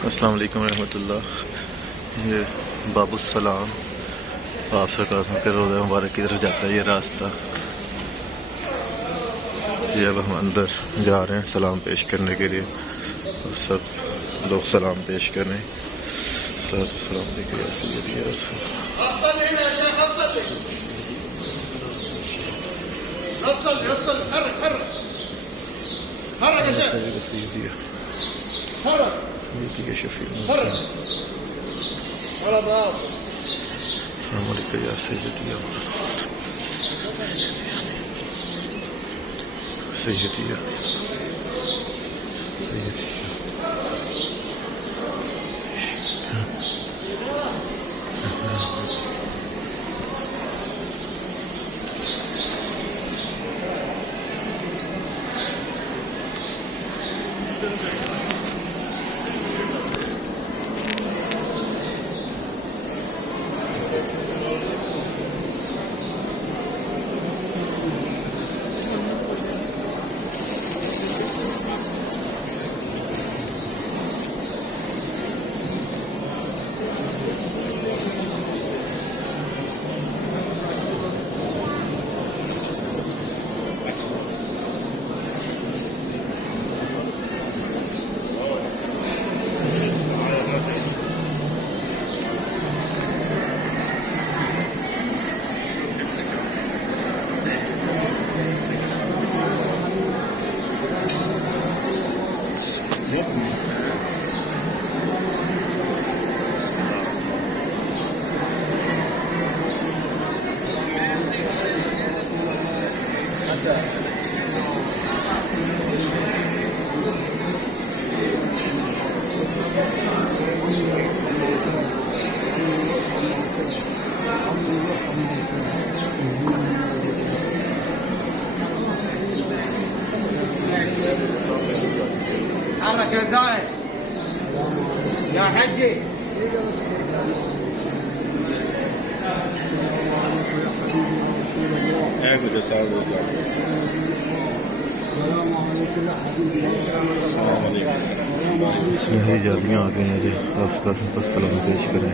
अस्सलाम वालेकुम रहमतुल्लाह। ये बाबुसलाम आप सरकार के रोज़ा मुबारक की तरफ जाता है ये रास्ता। ये अब हम अंदर जा रहे हैं सलाम पेश करने के लिए और सब लोग सलाम पेश कर रहे हैं। सलाम सैयदिया حرك يا زاهد يا حجي. जालियाँ आ गई हैं जी। आप सलाम पेश करें।